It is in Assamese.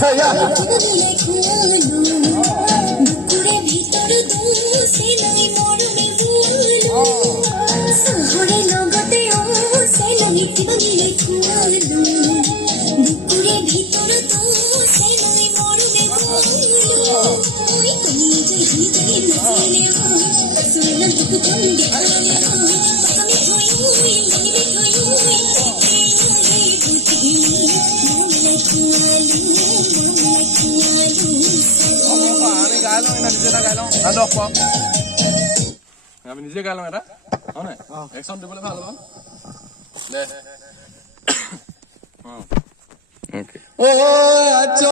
আচ্ছা ইয়া আমি নিজে গাই লওঁ এটা হয় নাই একচন দিবলৈ ভাল হ'ব দে ও আচ্ছা